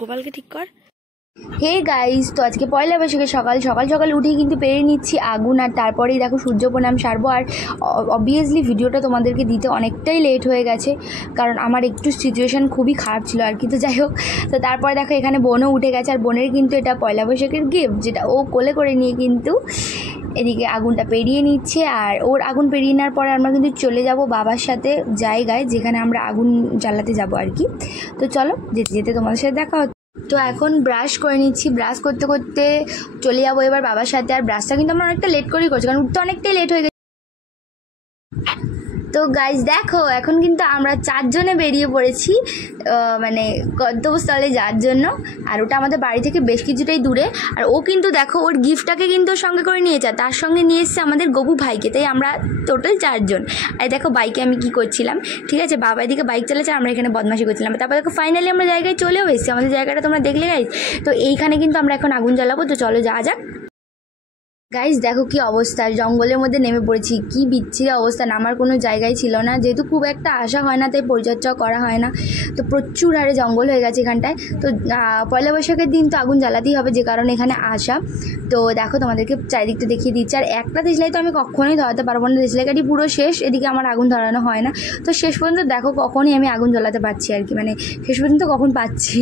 গোপালকে ঠিক কর। হে গাইস, তো আজকে পয়লা বৈশাখে সকাল সকাল উঠেই কিন্তু পেরে নিচ্ছি আগুন, আর তারপরেই দেখো সূর্য প্রণাম সারবো। আর অবভিয়াসলি ভিডিওটা তোমাদেরকে দিতে অনেকটাই লেট হয়ে গেছে, কারণ আমার একটু সিচুয়েশান খুবই খারাপ ছিল আর কি। তো যাই হোক, তো তারপরে দেখো এখানে বোনও উঠে গেছে, আর বোনের কিন্তু এটা পয়লা বৈশাখের গিফট, যেটা ও কোলে করে নিয়ে কিন্তু এদিকে আগুনটা পেরিয়ে নিচ্ছে। আর ওর আগুন পেরিয়ে নেওয়ার পরে আমরা কিন্তু চলে যাব বাবার সাথে জায়গায়, যেখানে আমরা আগুন জ্বালাতে যাব আর কি। তো চলো, যেতে যেতে তোমাদের সাথে দেখা হচ্ছে। তো এখন ব্রাশ করে নিচ্ছি, ব্রাশ করতে করতে চলে যাবো এবার বাবার সাথে। আর ব্রাশটা কিন্তু আমরা অনেকটা লেট করেই করছি, কারণ উঠতে অনেকটাই লেট হয়ে গেছে। তো গাইজ দেখো, এখন কিন্তু আমরা 4 জনে বেরিয়ে পড়েছি মানে গন্তব্যস্থলে যাওয়ার জন্য। আর ওটা আমাদের বাড়ি থেকে বেশ কিছুটাই দূরে। আর ও কিন্তু দেখো ওর গিফটটাকে কিন্তু সঙ্গে করে নিয়েছে, তার সঙ্গে নিয়ে এসছে আমাদের গবু ভাইকে। তাই আমরা টোটাল 4 জন। আর দেখো বাইকে আমি কি করছিলাম, ঠিক আছে, বাবা এদিকে বাইক চালাচ্ছে, আমরা এখানে বদমাশি করছিলাম। তারপর দেখো ফাইনালি আমরা জায়গায় চলেও এসেছি, আমাদের জায়গাটা তোমরা দেখলে গাইজ। তো এইখানে কিন্তু আমরা এখন আগুন জ্বালাবো। তো চলো যাওয়া যাক। গাইজ দেখো কি অবস্থা, জঙ্গলের মধ্যে নেমে পড়েছি, কি বিচ্ছিরি অবস্থা, নামার কোনো জায়গায় ছিল না, যেহেতু খুব একটা আসা হয় না তাই পরিচর্যাও করা হয় না। তো প্রচুর হারে জঙ্গল হয়ে গেছে এখানটায়। তো পয়লা বৈশাখের দিন তো আগুন জ্বালাতেই হবে, যে কারণে এখানে আসা। তো দেখো তোমাদেরকে চারিদিকটা দেখিয়ে দিচ্ছি। আর একটা দেশলাই তো আমি কখনোই ধরাতে পারবো না, দেশলাই কাটি পুরো শেষ, এদিকে আমার আগুন ধরানো হয় না। তো শেষ পর্যন্ত দেখো কখনই আমি আগুন জ্বালাতে পারছি আর কি, মানে শেষ পর্যন্ত কখন পাচ্ছি।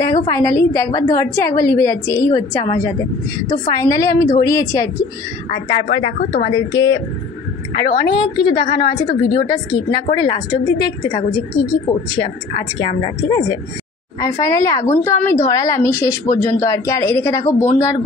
দেখো ফাইনালি একবার ধরছে একবার লিভে যাচ্ছে, এই হচ্ছে আমার সাথে। তো ফাইনালি আমি ধরিয়েছি আর কি। আর তারপরে দেখো তোমাদেরকে আরও অনেক কিছু দেখানো আছে, তো ভিডিওটা স্কিপ না করে লাস্ট অবধি দেখতে থাকো যে কী কী করছি আজকে আমরা, ঠিক আছে। আর ফাইনালি আগুন তো আমি ধরালামই শেষ পর্যন্ত আর কি। আর এদিকে দেখো বোন আর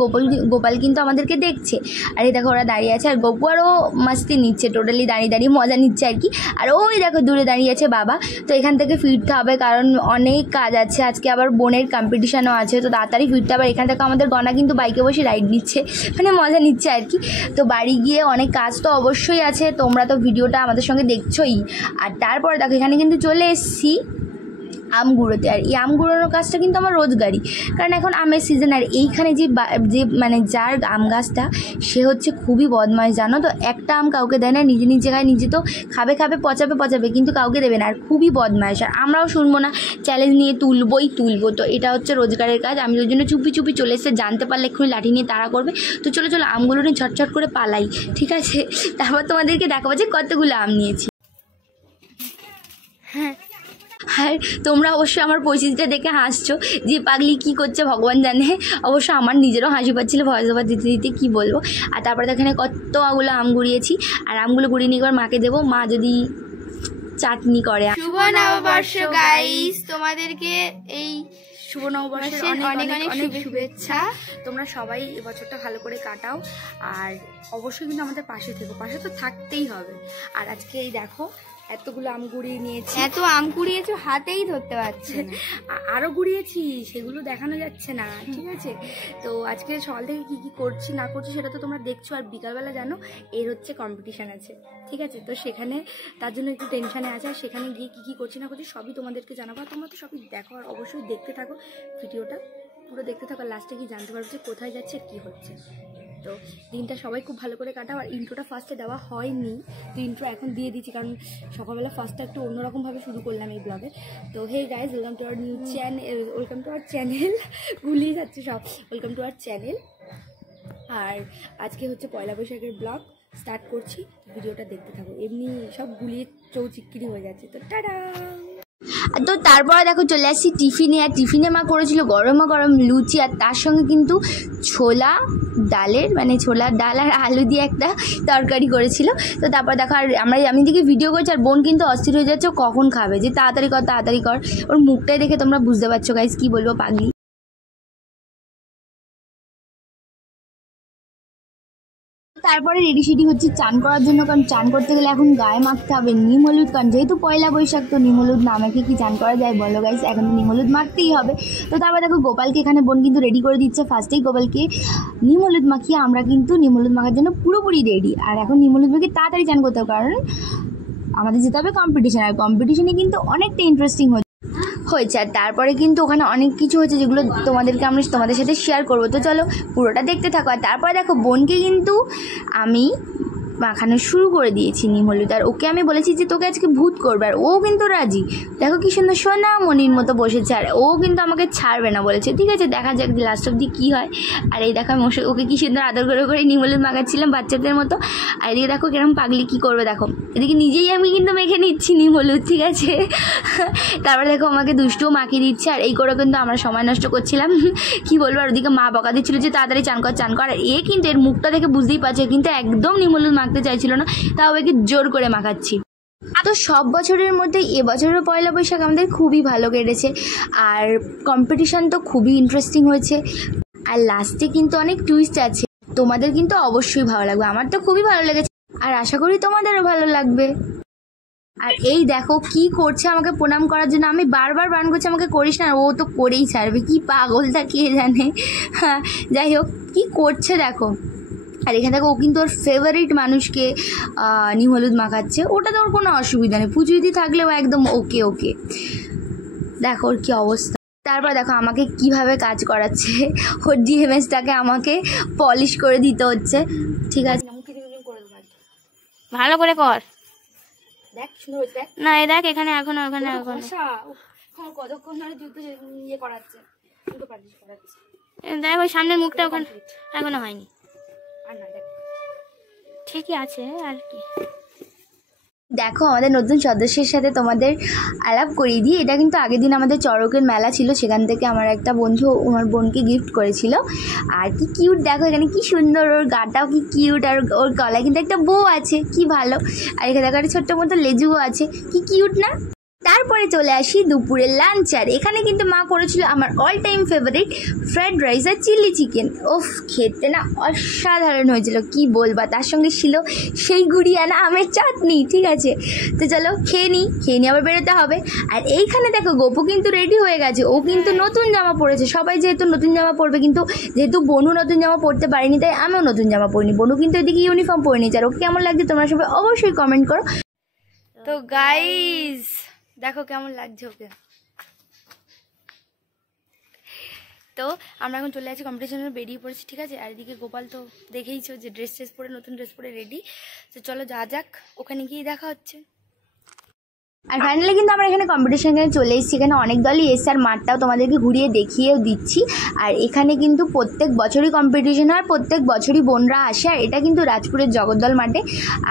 গোপাল কিন্তু আমাদেরকে দেখছে। আর এই দেখো ওরা দাঁড়িয়ে আছে, আর গপু আরও মাস্তি নিচ্ছে, টোটালি দাঁড়িয়ে মজা নিচ্ছে আর কি। আর ওই দেখো দূরে দাঁড়িয়ে আছে বাবা। তো এখান থেকে ফিরতে হবে, কারণ অনেক কাজ আছে আজকে, আবার বোনের কম্পিটিশানও আছে। তো তাড়াতাড়ি ফিরতে হবে। এখান থেকে আমাদের গনা কিন্তু বাইকে বসে রাইড নিচ্ছে, মানে মজা নিচ্ছে আর কি। তো বাড়ি গিয়ে অনেক কাজ তো অবশ্যই আছে, তোমরা তো ভিডিওটা আমাদের সঙ্গে দেখছোই। আর তারপরে দেখো এখানে কিন্তু চলে এসেছি আম গুঁড়োতে। আর এই আম গুঁড়োনোর কাজটা কিন্তু আমার রোজগারই, কারণ এখন আমের সিজন। আর এইখানে যে মানে যার আম গাছটা, সে হচ্ছে খুবই বদমাশ জানো তো। একটা আম কাউকে দেয় না, নিজে খায়, নিজে তো খাবে পচাবে, কিন্তু কাউকে দেবে না। আর খুবই বদমাশ, আর আমরাও শুনবো না, চ্যালেঞ্জ নিয়ে তুলবো। তো এটা হচ্ছে রোজগারের কাজ। আমি ওই জন্য চুপি চলে এসে, জানতে পারলে এক্ষুনি লাঠি নিয়ে তাড়া করবে। তো চলো আমগুলো নিয়ে ছটছট করে পালাই, ঠিক আছে। তারপর তোমাদেরকে দেখাবো যে কতগুলো আম নিয়েছি। হ্যাঁ, আর তোমরা অবশ্যই আমার পরিস্থিতিটা দেখে হাসছো যে পাগলি কী করছে ভগবান জানে। অবশ্য আমার নিজেরও হাসি পাচ্ছিলো ভয়েস ওভার দিতে কী বলবো। আর তারপরে এখানে কতগুলো আম গুড়িয়েছি, আর আমগুলো গুড়িয়ে নিয়ে এবার মাকে দেবো, মা যদি চাটনি করে। শুভ নববর্ষ গাইস, তোমাদেরকে এই শুভ নববর্ষের অনেক শুভেচ্ছা। তোমরা সবাই এবছরটা ভালো করে কাটাও, আর অবশ্যই কিন্তু আমাদের পাশে থেকো, পাশে তো থাকতেই হবে। আর আজকে এই দেখো এতগুলো আম গুড়িয়ে নিয়েছি। এত আম গুড়িয়েছো হাতেই ধরতে পারছে না। আরও গুড়িয়েছি, সেগুলো দেখানো যাচ্ছে না, ঠিক আছে। তো আজকে সকাল থেকে কী করছি না করছি সেটা তো তোমরা দেখছো। আর বিকালবেলা জানো এর হচ্ছে কম্পিটিশান আছে, ঠিক আছে। তো সেখানে তার জন্য একটু টেনশানে আছে, আর সেখানে গিয়ে কী করছি না করছি সবই তোমাদেরকে জানাবো। আর তোমরা তো সবই দেখো, আর অবশ্যই দেখতে থাকো ভিডিওটা, পুরো দেখতে থাকো, লাস্টে কি জানতে পারবো যে কোথায় যাচ্ছে আর কী হচ্ছে। তো দিনটা সবাই খুব ভালো করে কাটাও। আর ইন্ট্রোটা ফার্স্টে দেওয়া হয়নি, তো ইন্ট্রো এখন দিয়ে দিচ্ছি, কারণ সকালবেলা ফার্স্টটা একটু অন্যরকমভাবে শুরু করলাম এই ব্লগে। তো hey guys, welcome to our channel গুলিয়ে যাচ্ছে সব, ওয়েলকাম টু আওয়ার চ্যানেল। আর আজকে হচ্ছে পয়লা বৈশাখের ব্লগ স্টার্ট করছি, ভিডিওটা দেখতে থাকো। এমনি সব গুলিয়ে চৌচিক্কিরি হয়ে যাচ্ছে। তো টাটা। তো তারপরে দেখো চলে আসছি টিফিনে। আর টিফিনে মা করেছিল গরম লুচি, আর তার সঙ্গে কিন্তু ছোলার ডাল আর আলু দিয়ে একটা তরকারি করেছিল। তো তারপর দেখো, আর আমি দিকে ভিডিও করছি, আর বোন কিন্তু অস্থির হয়ে যাচ্ছে কখন খাবে, যে তাড়াতাড়ি কর। ওর মুখটাই দেখে তোমরা বুঝতে পারছো গাইস, কি বলবো, পাগলি। তারপরে রেডি হচ্ছে চান করার জন্য, কারণ চান করতে গেলে এখন গায়ে মাখতে হবে নিম হলুদ, কারণ যেহেতু পয়লা বৈশাখ, তো নিম হলুদ না মাখে কি চান করা যায় বলো গাইস, এখন নিম হলুদ মাখতেই হবে। তো তারপর দেখো গোপালকে এখানে বোন কিন্তু রেডি করে দিচ্ছে। ফার্স্টেই গোপালকে নিম হলুদ মাখিয়ে আমরা কিন্তু নিম হলুদ মাখার জন্য পুরোপুরি রেডি। আর এখন নিম হলুদ মাখিয়ে তাড়াতাড়ি চান করতে হবে, কারণ আমাদের যেতে হবে কম্পিটিশান, আর কম্পিটিশানে কিন্তু অনেকটা ইন্টারেস্টিং হয়েছে। আর তারপরে কিন্তু ওখানে অনেক কিছু হয়েছে যেগুলো তোমাদেরকে আমি তোমাদের সাথে শেয়ার করবো। তো চলো পুরোটা দেখতে থাকো। আর তারপরে দেখো বোনকে কিন্তু আমি মাখানো শুরু করে দিয়েছি নিম হলুদ। আর ওকে আমি বলেছি যে তোকে আজকে ভূত করবে, আর ও কিন্তু রাজি। দেখো কি সুন্দর সোনা মনির মতো বসেছে, আর ও কিন্তু আমাকে ছাড়বে না বলেছে। ঠিক আছে, দেখা যাক লাস্ট অব্দি কী হয়। আর এই দেখো আমি ওকে কি সুন্দর আদর করে করে নিম হলুদ মাখাচ্ছিলাম বাচ্চাদের মতো। আর এদিকে দেখো কিরকম পাগলি কী করবে দেখো, এদিকে নিজেই আমি কিন্তু মেখে নিচ্ছি নিম হলুদ। ঠিক আছে, তারপরে দেখো আমাকে দুষ্টুও মাখিয়ে দিচ্ছে। আর এই করে কিন্তু আমরা সময় নষ্ট করছিলাম, কি বলবো। আর ওদিকে মা বকা দিচ্ছিলো যে তাড়াতাড়ি চান কর চান কর। আর এ কিন্তু এর মুখটা দেখে বুঝতেই পারছে কিন্তু একদম নিম হলুদ মাখতে চাইছিল না, তাও একে জোর করে মাখাচ্ছি। তো সব বছরের মধ্যে এবছরের পয়লা বৈশাখ আমাদের খুবই ভালো কেটেছে। আর কম্পিটিশান তো খুবই ইন্টারেস্টিং হয়েছে। আর লাস্টে কিন্তু অনেক টুইস্ট আছে, তোমাদের কিন্তু অবশ্যই ভালো লাগবে। আমার তো খুবই ভালো লেগেছে, আর আশা করি তোমাদেরও ভালো লাগবে। আর এই দেখো কি করছে আমাকে প্রণাম করার জন্য, আমি বারবার বারণ করছি আমাকে করিস না, ও তো করেই ছাড়বে। কি পাগলটা কে জানে। হ্যাঁ, যাই হোক কি করছে দেখো। আর এখানে দেখো ও কিন্তু ওর ফেভারিট মানুষকে নিম হলুদ মাখাচ্ছে, ওটা তো ওর কোনো অসুবিধা নেই। পুজো দিদি থাকলেও একদম ওকে ওকে। দেখো ওর কী অবস্থা। তারপর দেখো আমাকে কিভাবে কাজ করাচ্ছে, ওর ডিএমএসটাকে আমাকে পলিশ করে দিতে হচ্ছে। ঠিক আছে, ভালো করে কর। দেখ সুন্দর হচ্ছে, দেখ না এই দেখ এখানে এখনো কতক্ষণ ধরে যুদ্ধ ইয়ে করাচ্ছে, দেখ ওই সামনের মুখটা ওখানে এখনো হয়নি। আর না দেখ ঠিকই আছে আর কি। দেখো আমাদের নতুন সদস্যের সাথে তোমাদের আলাপ করিয়ে দিই। এটা কিন্তু আগের দিন আমাদের চড়কের মেলা ছিল, সেখান থেকে আমার একটা বন্ধু ওনার বোনকে গিফট করেছিল। আর কি কিউট দেখো, এখানে কি সুন্দর, ওর গাটাও কি কিউট। আর ওর গলায় কিন্তু একটা বউ আছে, কি ভালো। আর এখানে দেখো একটা ছোট্ট মতো লেজুও আছে, কি কিউট না। তারপরে চলে আসি দুপুরের লাঞ্চ। আর এখানে কিন্তু মা করেছিল আমার all time favourite fried rice আর চিলি চিকেন। ওফ, খেতে না অসাধারণ হয়েছিল, কি বলবা। তার সঙ্গে ছিল সেই গুড়িয়ানা আমের চাটনি। ঠিক আছে, তো চলো খেয়ে নিই আবার বেরোতে হবে। আর এইখানে দেখো গোপু কিন্তু রেডি হয়ে গেছে, ও কিন্তু নতুন জামা পরেছে। সবাই যেহেতু নতুন জামা পরবে, কিন্তু যেহেতু বনু নতুন জামা পরতে পারিনি তাই আমিও নতুন জামা পরিনি। বনু কিন্তু এদিকে ইউনিফর্ম পরে নিয়েছে। আর ওকে কেমন লাগছে তোমরা সবাই অবশ্যই কমেন্ট করো। তো গাইস দেখো কেমন লাগছে ওকে। তো আমরা এখন চলে আসছি কম্পিটিশনে, বেরিয়ে পড়েছি। ঠিক আছে, আর এদিকে গোপাল তো দেখেইছো যে ড্রেস পরে নতুন ড্রেস পরে রেডি। তো চলো যা যাক, ওখানে গিয়ে দেখা হচ্ছে। আর ফাইনালি কিন্তু আমরা এখানে কম্পিটিশনে চলে এসেছি। এখানে অনেক দলই এসছে, আর মাঠটাও তোমাদেরকে ঘুরিয়ে দেখিয়েও দিচ্ছি। আর এখানে কিন্তু প্রত্যেক বছরই কম্পিটিশন হয়, প্রত্যেক বছরই বোনরা আসে। আর এটা কিন্তু রাজপুরের জগদ্দল মাঠে।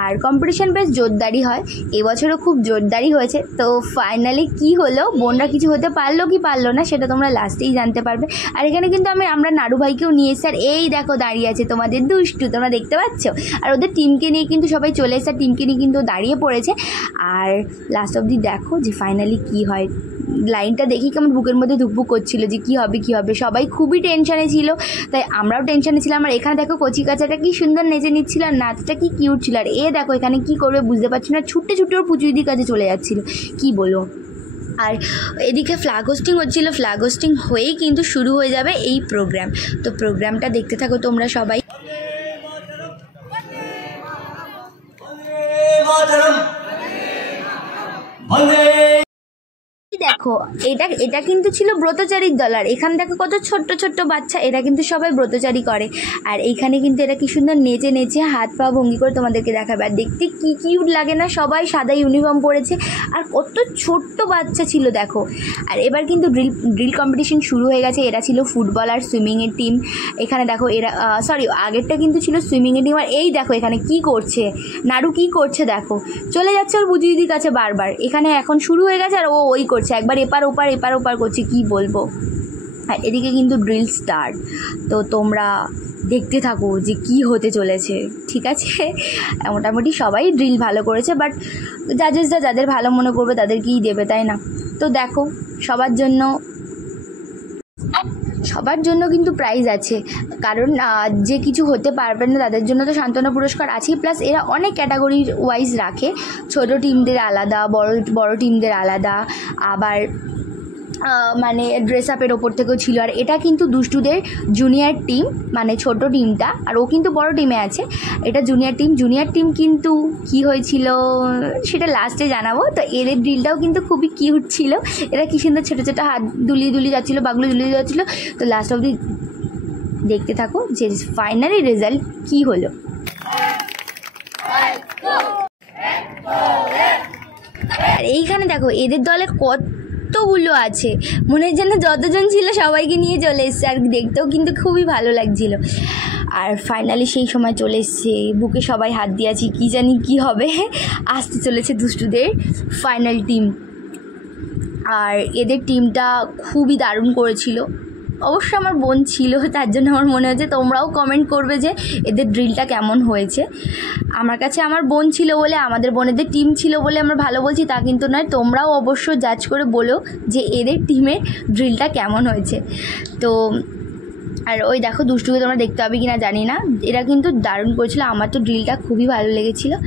আর কম্পিটিশন বেশ জোরদারই হয়, এবছরও খুব জোরদারই হয়েছে। তো ফাইনালি কি হলো, বোনরা কিছু হতে পারলো কি পারলো না সেটা তোমরা লাস্টেই জানতে পারবে। আর এখানে কিন্তু আমরা নাড়ু ভাইকেও নিয়ে এসেছি। আর এই দেখো দাঁড়িয়ে আছে তোমাদের দুষ্টু, তোমরা দেখতে পাচ্ছ। আর ওদের টিমকে নিয়ে কিন্তু সবাই চলে এসেছে, টিমকে নিয়ে কিন্তু দাঁড়িয়ে পড়েছে। আর লাস্ট অবধি দেখো যে ফাইনালি কি হয়। লাইনটা দেখি কেমন বুকের মধ্যে ধুকপুক করছিল যে কী হবে। সবাই খুবই টেনশানে ছিল, তাই আমরাও টেনশানে ছিলাম। আর এখানে দেখো কচি কাচাটা কি সুন্দর নেচে নিচ্ছিল, আর নাচটা কি কিউট ছিল। আর এ দেখো এখানে কি করবে বুঝতে পারছি না, ছুটে ওর পুজোদির কাছে চলে যাচ্ছিল, কি বলো। আর এদিকে ফ্ল্যাগ হোস্টিং হচ্ছিল, ফ্ল্যাগ হোস্টিং হয়েই কিন্তু শুরু হয়ে যাবে এই প্রোগ্রাম। তো প্রোগ্রামটা দেখতে থাকো তোমরা সবাই। দেখো এটা কিন্তু ছিল ব্রতচারীর দল। আর এখানে দেখো কত ছোট্ট বাচ্চা, এরা কিন্তু সবাই ব্রতচারী করে। আর এইখানে কিন্তু এরা কি সুন্দর নেচে হাত পা ভঙ্গি করে তোমাদেরকে দেখাবে। আর দেখতে কি কিউট লাগে না, সবাই সাদা ইউনিফর্ম পরেছে, আর কত ছোট্ট বাচ্চা ছিল দেখো। আর এবার কিন্তু ড্রিল কম্পিটিশন শুরু হয়ে গেছে। এরা ছিল ফুটবল আর সুইমিংয়ের টিম। এখানে দেখো এরা আগেরটা কিন্তু ছিল সুইমিংয়ের টিম। আর এই দেখো এখানে কি করছে নাড়ু, কি করছে দেখো, চলে যাচ্ছে ওর বুঝি দিদির কাছে বারবার। এখানে এখন শুরু হয়ে গেছে, আর ও ওই করছে একবার এপার ওপার করছে, কি বলবো। আর এদিকে কিন্তু ড্রিল স্টার্ট, তো তোমরা দেখতে থাকো যে কি হতে চলেছে। ঠিক আছে, মোটামুটি সবাই ড্রিল ভালো করেছে, বাট জাজেসরা যাদের ভালো মনে করবে তাদেরকেই দেবে, তাই না। তো দেখো সবার জন্য কিন্তু প্রাইজ আছে, কারণ যে কিছু হতে পারবে না তাদের জন্য তো সান্ত্বনা পুরস্কার আছেই। প্লাস এরা অনেক ক্যাটাগরি ওয়াইজ রাখে, ছোট টিমদের আলাদা, বড় টিমদের আলাদা, আবার মানে ড্রেস আপের ওপর থেকেও ছিল। আর এটা কিন্তু দুষ্টুদের জুনিয়র টিম, মানে ছোট টিমটা, আর ও কিন্তু বড় টিমে আছে। এটা জুনিয়র টিম কিন্তু কি হয়েছিল সেটা লাস্টে জানাবো। তো এদের ড্রিলটাও কিন্তু খুবই কিউট ছিল, এরা কি সুন্দর ছোটো ছোটো হাত দুলিয়ে যাচ্ছিলো, বাগলো দুলিয়ে যাচ্ছিলো। তো লাস্ট অবধি দেখতে থাকো যে ফাইনালি রেজাল্ট কী হলো। আর এইখানে দেখো এদের দলে কতগুলো আছে, মনে হয় যেন যতজন ছিল সবাইকে নিয়ে চলে এসছে, আর দেখতেও কিন্তু খুবই ভালো লাগছিল। আর ফাইনালি সেই সময় চলে এসছে, বুকে সবাই হাত দিয়ে আছি, কী জানি কী হবে। আসতে চলেছে দুষ্টুদের ফাইনাল টিম। আর এদের টিমটা খুবই দারুণ করেছিল। অবশ্য আমার বোন ছিল, তার জন্য আমার মনে হচ্ছে তোমরাও কমেন্ট করবে যে এদের ড্রিলটা কেমন হয়েছে। আমার কাছে আমার বোন ছিল বলে, আমাদের বোনেদের টিম ছিল বলে আমরা ভালো বলছি তা কিন্তু নয়, তোমরাও অবশ্য জাজ করে বলো যে এদের টিমের ড্রিলটা কেমন হয়েছে। তো আর ওই দেখো দুষ্টুকে তোমরা দেখতে পাবে কি না জানি না, এরা কিন্তু দারুণ করেছিল। আমার তো ড্রিলটা খুবই ভালো লেগেছিলো।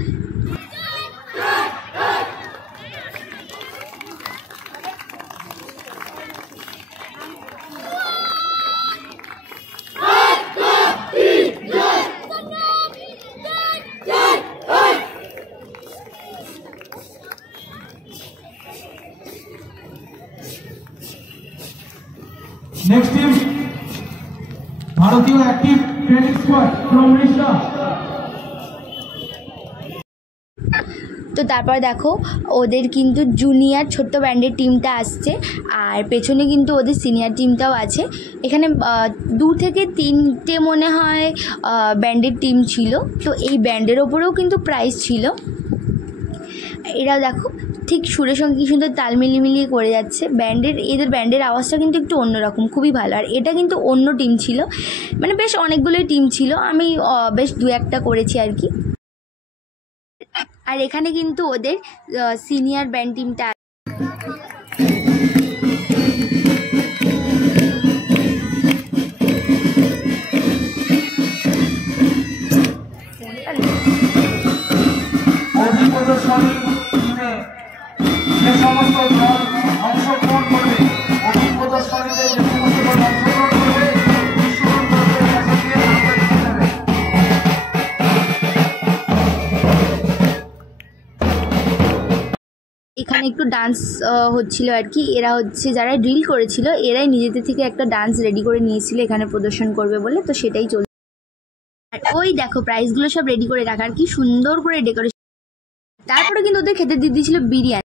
Next team, Bharatiya Active Training Squad from Odisha. তো তারপর দেখো ওদের কিন্তু জুনিয়র ছোট্ট ব্যান্ডের টিমটা আসছে, আর পেছনে কিন্তু ওদের সিনিয়র টিমটাও আছে। এখানে 2 থেকে 3টে মনে হয় ব্যান্ডের টিম ছিল। তো এই ব্যান্ডের ওপরেও কিন্তু প্রাইজ ছিল। এরাও দেখো ঠিক সুরের সঙ্গে কী সুন্দর তাল মিলিয়ে করে যাচ্ছে। এদের ব্যান্ডের আওয়াজটা কিন্তু একটু অন্যরকম, খুবই ভালো। আর এটা কিন্তু অন্য টিম ছিল, মানে বেশ অনেকগুলোই টিম ছিল, আমি বেশ 2-1টা করেছি আর কি। আর এখানে কিন্তু ওদের সিনিয়র ব্যান্ড টিমটা এখানে একটু ডান্স হচ্ছিল আর কি। এরা হচ্ছে যারা ড্রিল করেছিল, এরাই নিজেদের থেকে একটা ডান্স রেডি করে নিয়েছিল এখানে প্রদর্শন করবে বলে, তো সেটাই চলছে। আর ওই দেখো প্রাইজগুলো সব রেডি করে রাখার কি সুন্দর করে ডেকোরেশন। তারপরে কিন্তু ওদের খেতে দিয়ে দিয়েছিল বিরিয়ানি।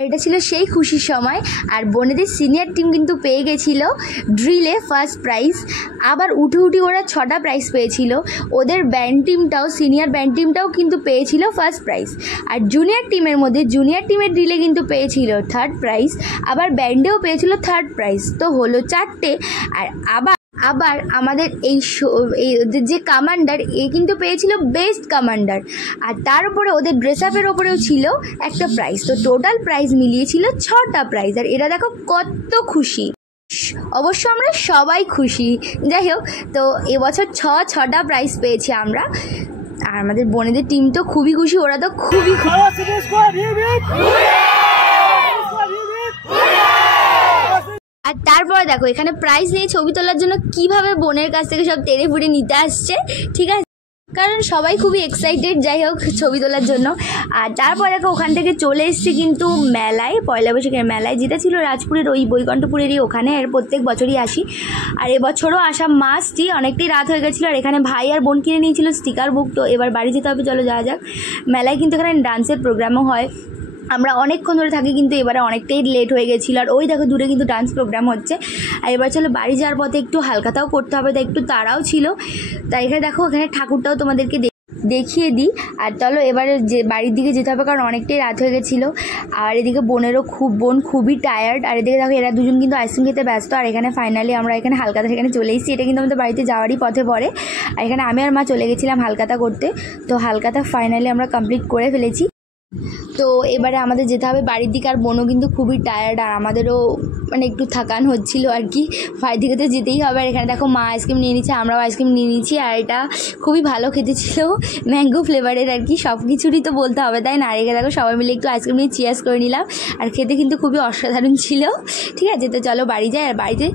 এটা ছিল সেই খুশির সময়। আর বোনেদের সিনিয়র টিম কিন্তু পেয়ে গেছিল ড্রিলে ফার্স্ট প্রাইজ, আবার উঠে ওরা 6টা প্রাইজ পেয়েছিল। ওদের ব্যান্ড টিমটাও, সিনিয়র ব্যান্ড টিমটাও কিন্তু পেয়েছিল ফার্স্ট প্রাইজ। আর জুনিয়র টিমের ড্রিলে কিন্তু পেয়েছিল 3rd প্রাইজ, আবার ব্যান্ডেও পেয়েছিল 3rd প্রাইজ। তো হলো 4টে। আর আবার আমাদের এই যে কামান্ডার, এ কিন্তু পেয়েছিল বেস্ট কামান্ডার। আর তার উপরে ওদের ড্রেস আপের ওপরেও ছিল একটা প্রাইজ। তো টোটাল প্রাইজ মিলিয়েছিল 6টা প্রাইজ। আর এরা দেখো কত খুশি, অবশ্য আমরা সবাই খুশি। যাই হোক, তো এবছর 6টা প্রাইজ পেয়েছি আমরা। আর আমাদের বোনেদের টিম তো খুবই খুশি, ওরা তো খুবই খুশি। আর তারপরে দেখো এখানে প্রাইজ নিয়ে ছবি তোলার জন্য কিভাবে বোনের কাছ থেকে সব টেনে ফুটে নিতে আসছে, ঠিক আছে, কারণ সবাই খুবই এক্সাইটেড যাই হোক ছবি তোলার জন্য। আর তারপর দেখো ওখান থেকে চলে এসেছি কিন্তু মেলায়, পয়লা বৈশাখের মেলায়, যেটা ছিল রাজপুরের ওই বৈকণ্ঠপুরেরই ওখানে। আর প্রত্যেক বছরই আসি, আর এবছরও আসা মাস্টই। অনেকটাই রাত হয়ে গেছিলো, আর এখানে ভাই আর বোন কিনে নিয়েছিল স্টিকার বুক। তো এবার বাড়ি যেতে হবে, চলো যাওয়া যাক। মেলায় কিন্তু এখানে ডান্সের প্রোগ্রামও হয়, আমরা অনেকক্ষণ ধরে থাকি, কিন্তু এবারে অনেকটাই লেট হয়ে গেছিলো। আর ওই দেখো দূরে কিন্তু ডান্স প্রোগ্রাম হচ্ছে। আর এবার চলো বাড়ি যাওয়ার পথে একটু হালখাতাও করতে হবে, তাই একটু তাড়াও ছিল। তাই এখানে দেখো এখানে ঠাকুরটাও তোমাদেরকে দেখিয়ে দিই। আর চলো এবারে যে বাড়ির দিকে যেতে হবে, কারণ অনেকটাই রাত হয়ে গেছিলো। আর এদিকে বোন খুবই টায়ার্ড। আর এদিকে দেখো এরা দুজন কিন্তু আইসক্রিম খেতে ব্যস্ত। আর এখানে ফাইনালি আমরা এখানে হালখাতা এখানে চলে এসেছি। এটা কিন্তু আমাদের বাড়িতে যাওয়ারই পথে পড়ে। আর এখানে আমি আর মা চলে গেছিলাম হালখাতা করতে। তো হালখাতা ফাইনালি আমরা কমপ্লিট করে ফেলেছি। তো এবারে আমাদের যেতে হবে বাড়ির দিকে। আর বোনও কিন্তু খুবই টায়ার্ড, আর আমাদেরও মানে একটু থাকান হচ্ছিলো আর কি। বাড়ির দিকে তো যেতেই হবে। আর এখানে দেখো মা আইসক্রিম নিয়ে নিচ্ছে, আমরাও আইসক্রিম নিয়ে নিচ্ছি। আর এটা খুবই ভালো খেতে ছিল, ম্যাঙ্গো ফ্লেভারের আর কি। সব কিছুরই তো বলতে হবে, তাই না? আর এখানে দেখো সবাই মিলে একটু আইসক্রিম নিয়ে চিয়ার্স করে নিলাম। আর খেতে কিন্তু খুবই অসাধারণ ছিল। ঠিক আছে, তো চলো বাড়ি যাই। আর বাড়িতে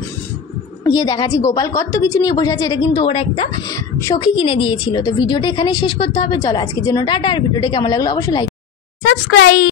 গিয়ে দেখাচ্ছি গোপাল কত কিছু নিয়ে বসে আছে। এটা কিন্তু ওর একটা সখী কিনে দিয়েছিল। তো ভিডিওটা এখানে শেষ করতে হবে। চলো আজকের জন্য টাটা। আর ভিডিওটা কেমন লাগলো অবশ্যই লাইক সাবস্ক্রাইব।